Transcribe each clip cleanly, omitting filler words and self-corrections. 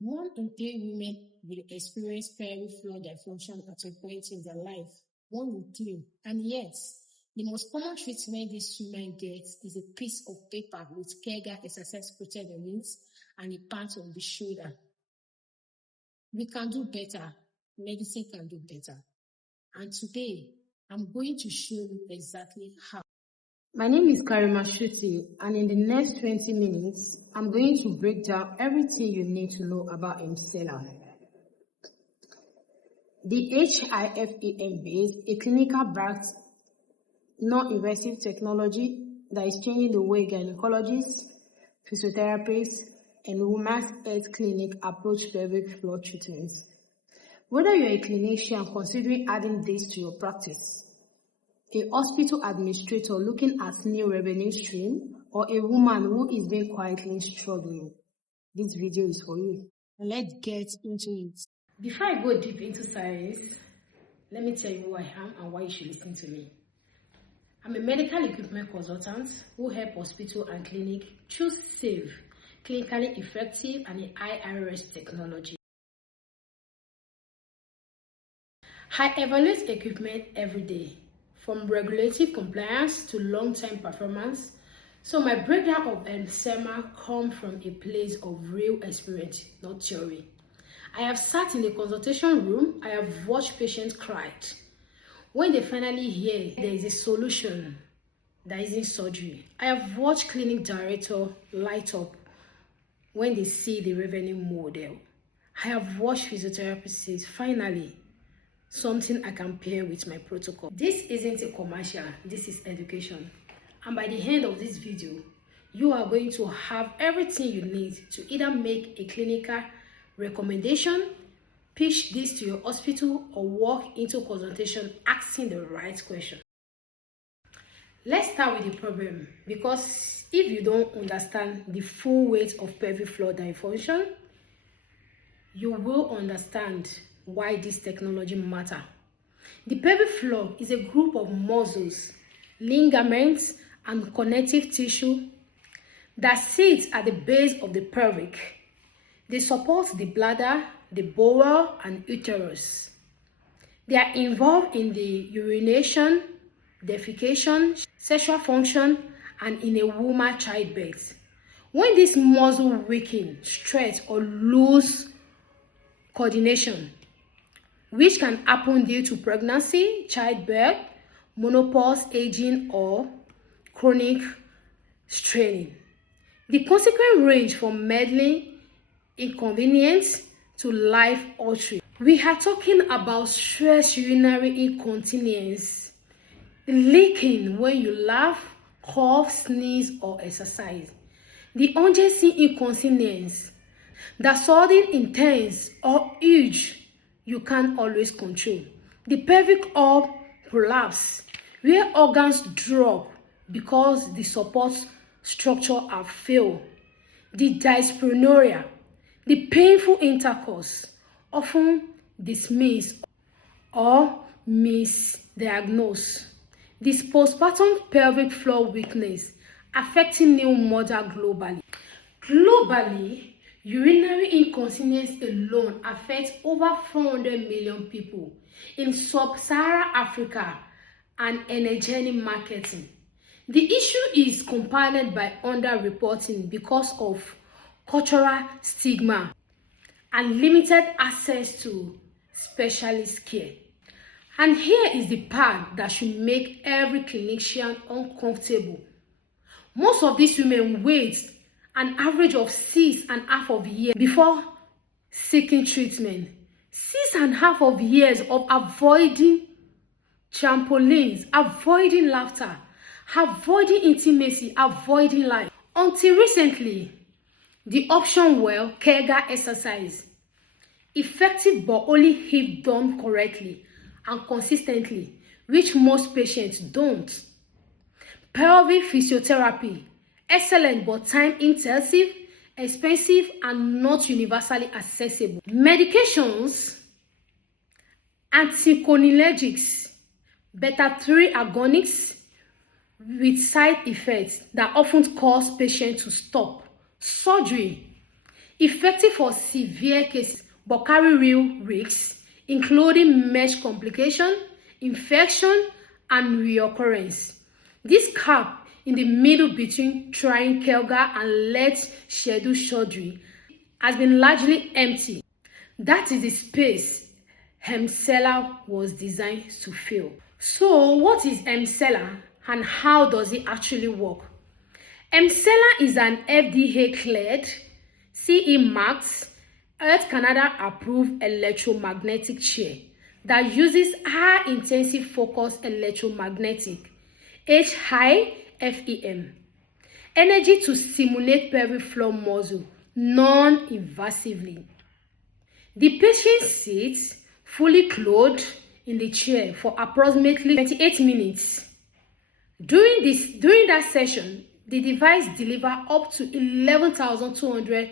1 in 3 women will experience pelvic floor dysfunction at some point in their life. 1 in 3. And yet, the most common treatment these women get is a piece of paper with Kegel exercise printed on it and a part on the shoulder. We can do better. Medicine can do better. And today, I'm going to show you exactly how. My name is Karima Shuti, and in the next 20 minutes, I'm going to break down everything you need to know about Emsella. The HIFEM-based, a clinical-backed, non-invasive technology that is changing the way gynecologists, physiotherapists, and women's health clinic approach pelvic floor treatments. Whether you're a clinician considering adding this to your practice, a hospital administrator looking at new revenue stream, or a woman who is being quietly struggling, this video is for you. Let's get into it. Before I go deep into science, let me tell you who I am and why you should listen to me. I'm a medical equipment consultant who help hospital and clinic choose safe, clinically effective, and a high IRS technology. I evaluate equipment every day, from regulative compliance to long-term performance. So my breakdown of Emsella comes from a place of real experience, not theory. I have sat in the consultation room, I have watched patients cry. When they finally hear there is a solution that isn't surgery, I have watched clinic director light up when they see the revenue model. I have watched physiotherapists say, finally, something I can pair with my protocol. This isn't a commercial, this is education. And by the end of this video, you are going to have everything you need to either make a clinical recommendation, pitch this to your hospital, or walk into consultation asking the right question. Let's start with the problem, because if you don't understand the full weight of pelvic floor dysfunction, you will understand why this technology matters. The pelvic floor is a group of muscles, ligaments, and connective tissue that sits at the base of the pelvic. They support the bladder, the bowel, and uterus. They are involved in the urination, defecation, sexual function, and in a woman's childbirth. When this muscle weaken, stretch, or lose coordination, which can happen due to pregnancy, childbirth, menopause, aging, or chronic straining. The consequent range from meddling, inconvenience, to life-altering. We are talking about stress urinary incontinence, leaking when you laugh, cough, sneeze, or exercise. The urgency incontinence, the sudden intense or urge you can't always control. The pelvic orb prolapse, where organs drop because the support structure have failed. The dyspareunia, the painful intercourse, often dismissed or misdiagnosed. This postpartum pelvic floor weakness affecting new mother globally. Globally, urinary incontinence alone affects over 400 million people in sub-Saharan Africa and energy marketing. The issue is compounded by underreporting because of cultural stigma and limited access to specialist care. And here is the part that should make every clinician uncomfortable. Most of these women wait an average of 6.5 years before seeking treatment. 6.5 years of avoiding trampolines, avoiding laughter, avoiding intimacy, avoiding life. Until recently, the option were Kegel exercise, effective but only if done correctly and consistently, which most patients don't. Pelvic physiotherapy, excellent but time-intensive, expensive, and not universally accessible. Medications, anticholinergics, beta-3 agonists with side effects that often cause patients to stop. Surgery, effective for severe cases but carry real risks, including mesh complication, infection, and reoccurrence. This gap in the middle between trying Kegel and late scheduled surgery has been largely empty. That is the space Emsella was designed to fill. So what is Emsella and how does it actually work? Emsella is an FDA-cleared, CE marked, Health Canada approved electromagnetic chair that uses high-intensity focused electromagnetic HIFEM energy to stimulate pelvic floor muscle non-invasively. The patient sits fully clothed in the chair for approximately 28 minutes. During that session, the device delivers up to 11,200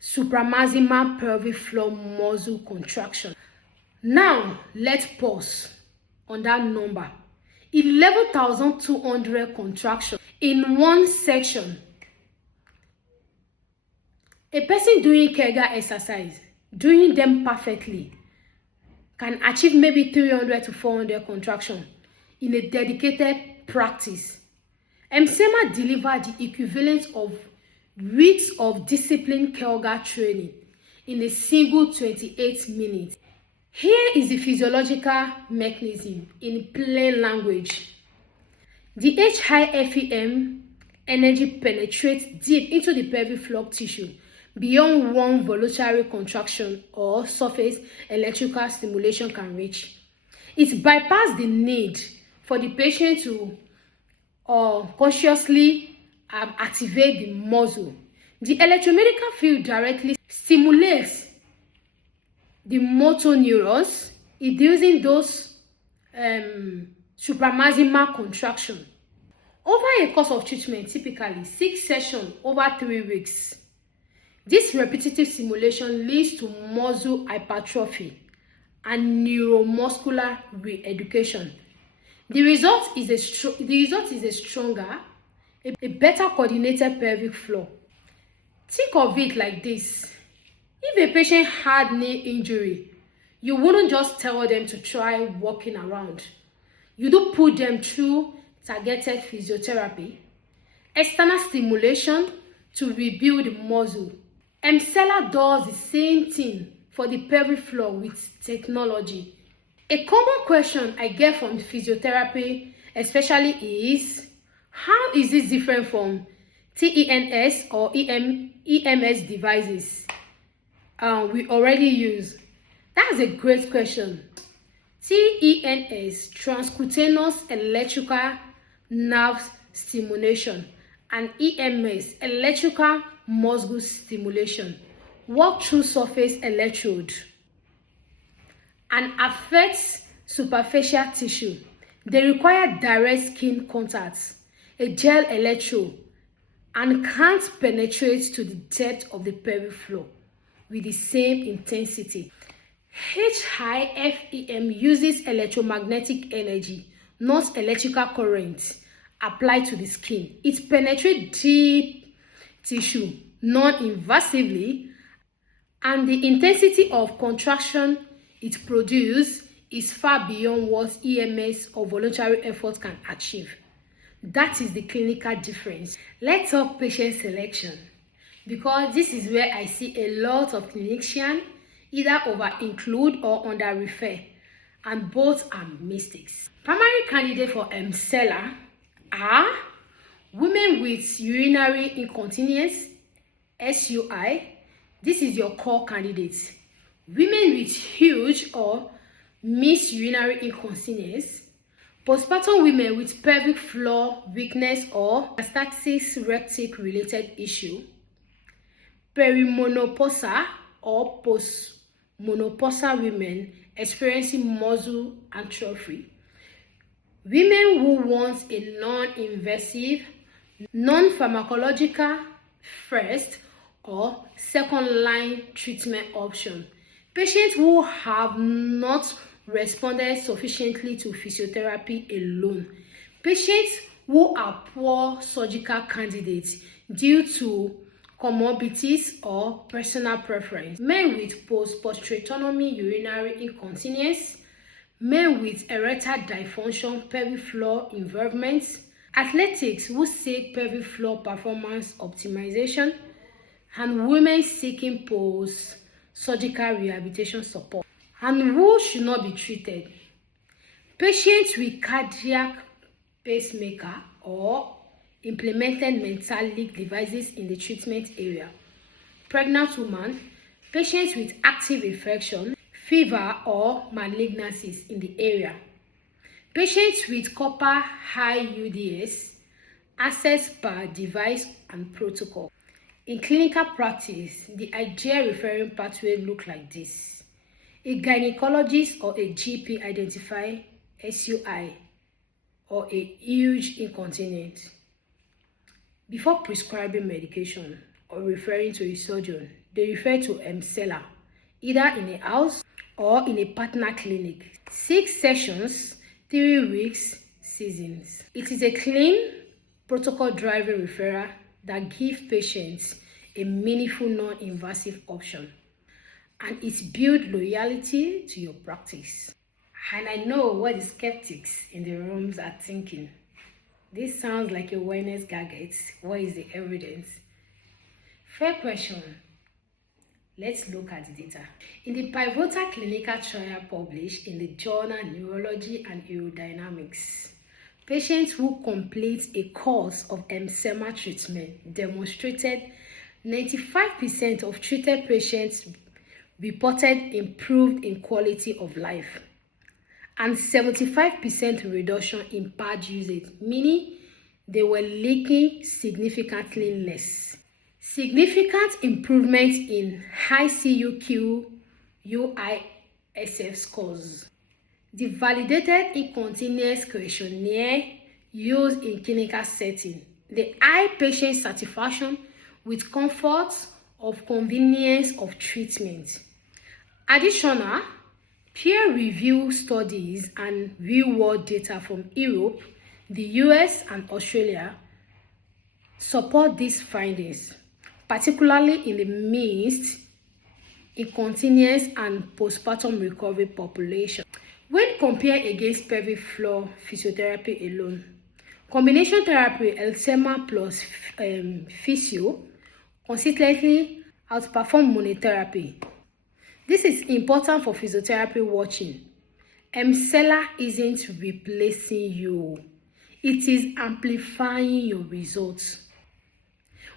supramaximal pelvic floor muscle contraction. Now, let's pause on that number. 11,200 contractions in one section. A person doing Kegel exercise, doing them perfectly, can achieve maybe 300 to 400 contractions in a dedicated practice. Emsella delivered the equivalent of weeks of disciplined Kegel training in a single 28 minutes. Here is the physiological mechanism in plain language. The HIFEM energy penetrates deep into the pelvic floor tissue beyond one voluntary contraction or surface electrical stimulation can reach. It bypasses the need for the patient to consciously activate the muscle. The electromedical field directly stimulates the motor neurons, inducing those supramaximal contraction. Over a course of treatment, typically 6 sessions over 3 weeks, this repetitive stimulation leads to muscle hypertrophy and neuromuscular re-education. The result is a stronger, a better coordinated pelvic floor. Think of it like this. If a patient had knee injury, you wouldn't just tell them to try walking around. You do put them through targeted physiotherapy, external stimulation to rebuild the muscle. Emsella does the same thing for the pelvic floor with technology. A common question I get from physiotherapy especially is, how is this different from TENS or EMS devices we already use? That's a great question. TENS, transcutaneous electrical nerve stimulation, and EMS, electrical muscle stimulation, work through surface electrode and affects superficial tissue. They require direct skin contact, a gel electrode, and can't penetrate to the depth of the pelvic floor with the same intensity. HIFEM uses electromagnetic energy, not electrical current, applied to the skin. It penetrates deep tissue non-invasively, and the intensity of contraction it produces is far beyond what EMS or voluntary effort can achieve. That is the clinical difference. Let's talk patient selection, because this is where I see a lot of clinicians either over-include or under-refer, and both are mistakes. Primary candidates for Emsella are women with urinary incontinence, SUI. This is your core candidate. Women with huge or mixed urinary incontinence, postpartum women with pelvic floor weakness or metastatic rectic related issue, perimenopause or postmenopausal women experiencing muscle atrophy, women who want a non-invasive, non-pharmacological first or second line treatment option, patients who have not responded sufficiently to physiotherapy alone, patients who are poor surgical candidates due to comorbidities or personal preference, men with post-hysterectomy urinary incontinence, men with erectile dysfunction, pelvic floor involvement, athletics who seek pelvic floor performance optimization, and women seeking post-surgical rehabilitation support. And who should not be treated? Patients with cardiac pacemaker or implemented mental leak devices in the treatment area, pregnant women, patients with active infection, fever or malignancies in the area, patients with copper high UDS, access per device and protocol. In clinical practice, the ideal referring pathway look like this. A gynecologist or a GP identify SUI or a huge incontinence. Before prescribing medication or referring to a surgeon, they refer to Emsella, either in a house or in a partner clinic. 6 sessions, 3 weeks, seasons. It is a clean, protocol-driven referral that gives patients a meaningful, non-invasive option, and it builds loyalty to your practice. And I know what the skeptics in the rooms are thinking. This sounds like a wellness gadget. What is the evidence? Fair question. Let's look at the data. In the pivotal clinical trial published in the journal Neurology and Aerodynamics, patients who complete a course of Emsella treatment demonstrated 95% of treated patients reported improved in quality of life, and 75% reduction in pad usage, meaning they were leaking significantly less. Significant improvement in high CUQ UISF scores. The validated incontinence questionnaire used in clinical setting, the high patient satisfaction with comfort of convenience of treatment. Additional peer-reviewed studies and real-world data from Europe, the US, and Australia support these findings, particularly in the mixed incontinence and postpartum recovery population. When compared against pelvic floor physiotherapy alone, combination therapy Emsella plus physio consistently outperform monotherapy. This is important for physiotherapy watching. Emsella isn't replacing you. It is amplifying your results.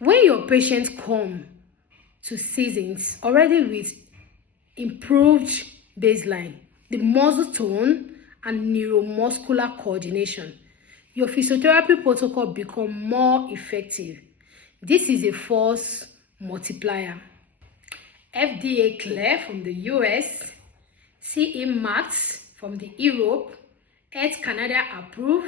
When your patients come to seasons already with improved baseline, the muscle tone and neuromuscular coordination, your physiotherapy protocol becomes more effective. This is a force multiplier. FDA-cleared from the US, CE marked from the Europe, Health Canada approved,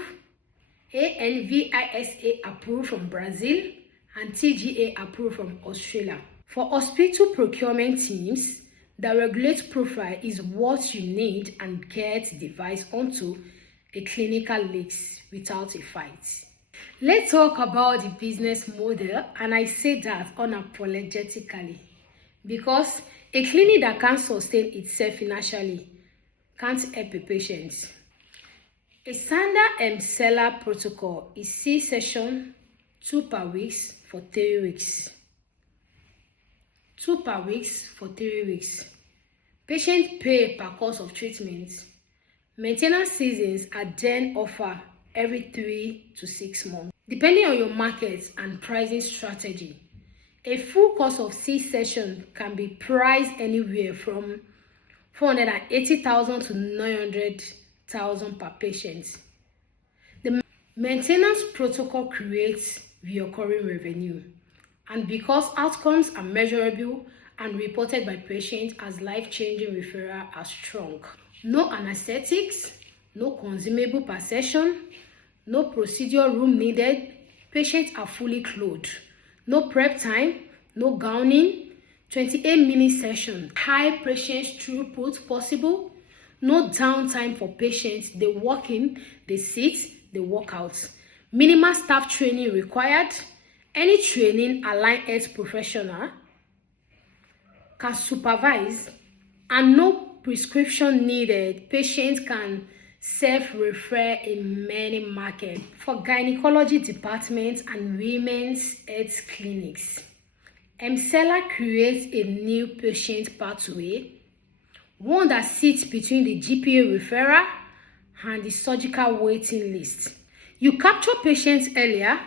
ANVISA approved from Brazil, and TGA approved from Australia. For hospital procurement teams, the regulatory profile is what you need and get the device onto a clinical list without a fight. Let's talk about the business model, and I say that unapologetically because a clinic that can't sustain itself financially can't help a patient. A standard Emsella protocol is 6 sessions, 2 per week for 3 weeks. 2 per week for 3 weeks. Patients pay per course of treatment. Maintenance seasons are then offered every 3 to 6 months. Depending on your market and pricing strategy, a full course of 6 sessions can be priced anywhere from $480,000 to $900,000 per patient. The maintenance protocol creates recurring revenue, and because outcomes are measurable and reported by patients as life-changing referral are strong. No anesthetics, no consumable per session, no procedure room needed, patients are fully clothed. No prep time, no gowning, 28-minute session, high patient throughput possible, no downtime for patients, they walk in, they sit, they walk out. Minimal staff training required, Any training aligned health professional can supervise, and no prescription needed. Patients can self-refer in many markets for gynecology departments and women's health clinics. Emsella creates a new patient pathway, one that sits between the GPA referral and the surgical waiting list. You capture patients earlier,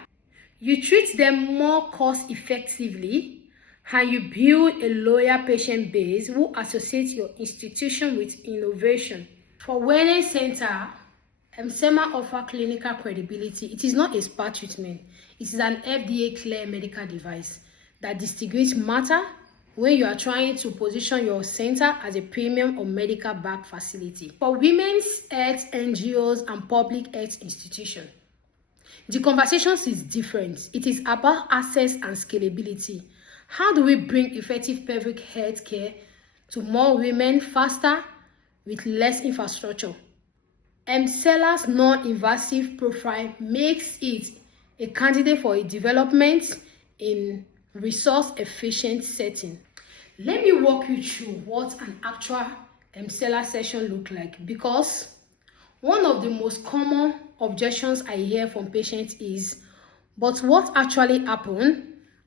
you treat them more cost effectively, and you build a loyal patient base who associate your institution with innovation. For wellness center, Emsella offers clinical credibility. It is not a spa treatment. It is an FDA-cleared medical device that distinguishes matter when you are trying to position your center as a premium or medical back facility. For women's health NGOs and public health institutions, the conversation is different. It is about access and scalability. How do we bring effective pelvic health care to more women faster with less infrastructure? Emsella's non-invasive profile makes it a candidate for a development in resource-efficient setting. Let me walk you through what an actual Emsella session looks like, because one of the most common objections I hear from patients is, but what actually happened?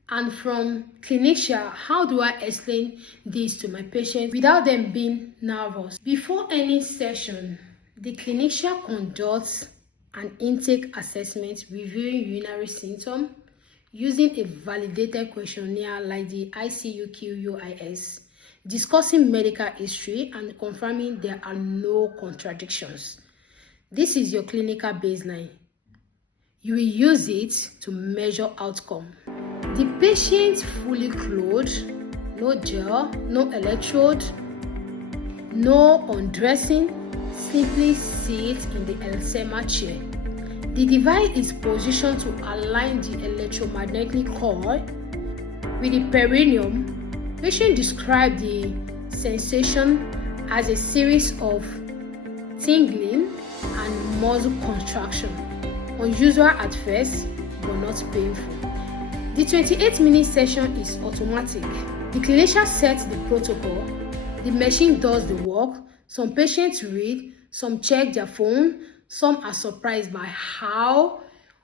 And from clinicians, how do I explain this to my patients without them being nervous? Before any session, the clinician conducts an intake assessment reviewing urinary symptoms using a validated questionnaire like the ICU-QUIS, discussing medical history and confirming there are no contradictions. This is your clinical baseline. You will use it to measure outcome. The patient fully clothed, no gel, no electrode, no undressing, simply sit in the Emsella chair. The device is positioned to align the electromagnetic cord with the perineum. Patient described the sensation as a series of tingling and muscle contraction, unusual at first but not painful. The 28-minute session is automatic. The clinician sets the protocol, the machine does the work. Some patients read, some check their phone, some are surprised by how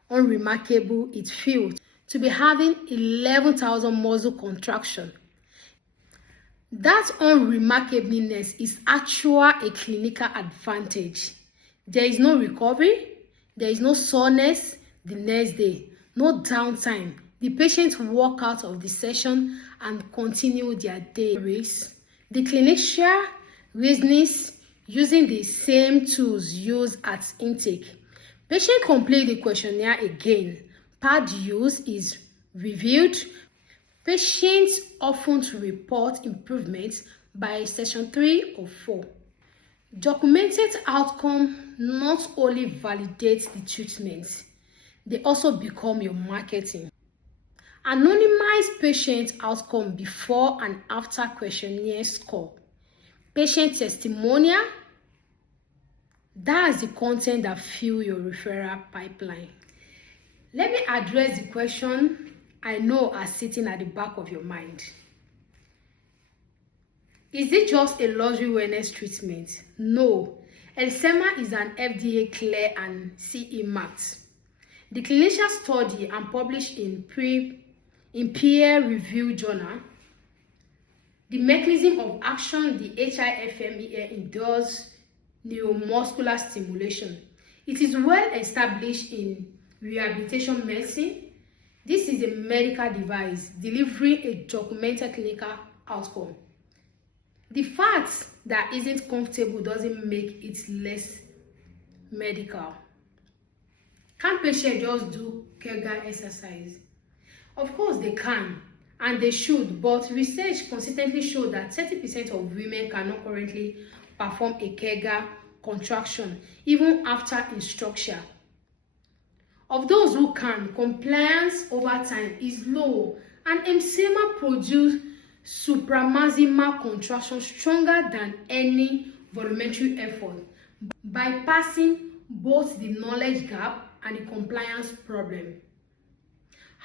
unremarkable it feels to be having 11,000 muscle contraction. That unremarkableness is actually a clinical advantage. There is no recovery, there is no soreness the next day, no downtime. The patients walk out of the session and continue their day. The clinician reasons using the same tools used at intake. Patient complete the questionnaire again. Pad use is reviewed. Patients often report improvements by session 3 or 4. Documented outcome not only validates the treatment, they also become your marketing. Anonymize patient outcome before and after questionnaire score. Patient testimonial, that's the content that fuel your referral pipeline. Let me address the question I know are sitting at the back of your mind. Is it just a luxury wellness treatment? No. Emsella is an FDA-cleared and CE marked. The clinician study and published in peer-reviewed journal. The mechanism of action, the HIFEM induces neuromuscular stimulation. It is well established in rehabilitation medicine. This is a medical device delivering a documented clinical outcome. The fact that isn't comfortable doesn't make it less medical. Can patients just do Kegel exercise? Of course they can, and they should, but research consistently shows that 30% of women cannot currently perform a Kegel contraction even after instruction. Of those who can, compliance over time is low, and Emsella produces supramaximal contraction stronger than any voluntary effort, bypassing both the knowledge gap and the compliance problem.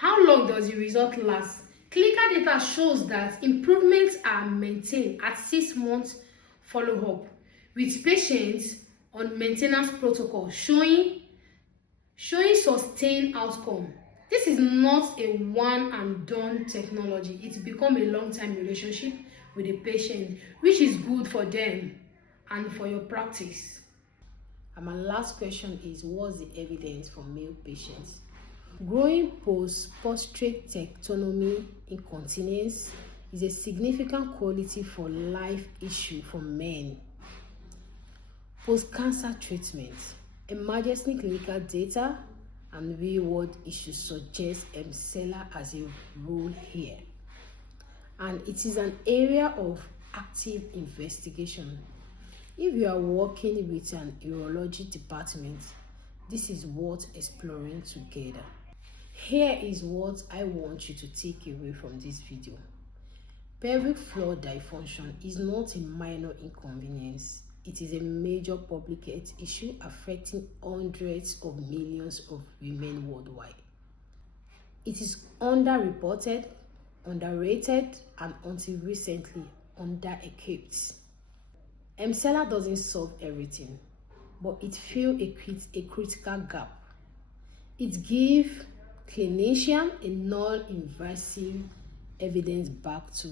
How long does the result last? Clinical data shows that improvements are maintained at 6 months follow-up, with patients on maintenance protocol showing sustained outcome. This is not a one and done technology. It's become a long-term relationship with the patient, which is good for them and for your practice. And my last question is, what's the evidence for male patients? Growing post-prostate tectonomy incontinence is a significant quality for life issue for men. Post-cancer treatment, emergency clinical data and real-world issues suggest Emsella as a role here. And it is an area of active investigation. If you are working with an urology department, this is worth exploring together. Here is what I want you to take away from this video. Pelvic floor dysfunction is not a minor inconvenience. It is a major public health issue affecting hundreds of millions of women worldwide. It is underreported, underrated, and until recently, under-equipped. Emsella doesn't solve everything, but it fills a critical gap. It gives clinicians a non-invasive evidence back to.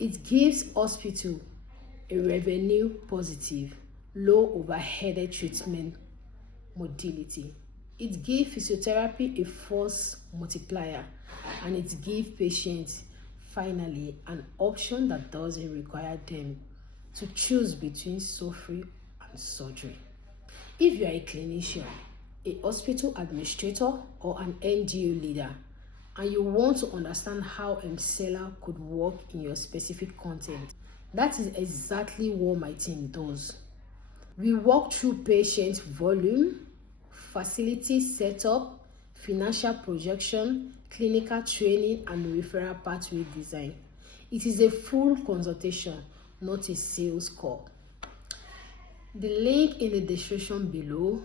It gives hospital a revenue positive, low overhead treatment modality. It gives physiotherapy a force multiplier, and it gives patients finally an option that doesn't require them to choose between surgery and surgery. If you are a clinician, a hospital administrator, or an NGO leader, and you want to understand how Emsella could work in your specific content, that is exactly what my team does. We walk through patient volume, facility setup, financial projection, clinical training, and referral pathway design. It is a full consultation, not a sales call. The link in the description below.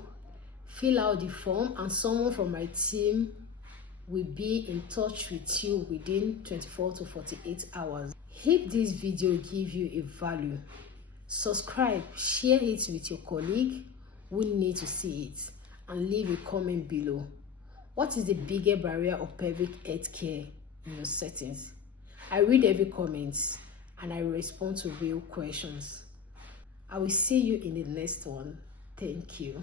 Fill out the form and someone from my team will be in touch with you within 24 to 48 hours. If this video gives you a value, subscribe, share it with your colleague who need to see it, and leave a comment below. What is the biggest barrier of pelvic health care in your settings? I read every comment and I respond to real questions. I will see you in the next one. Thank you.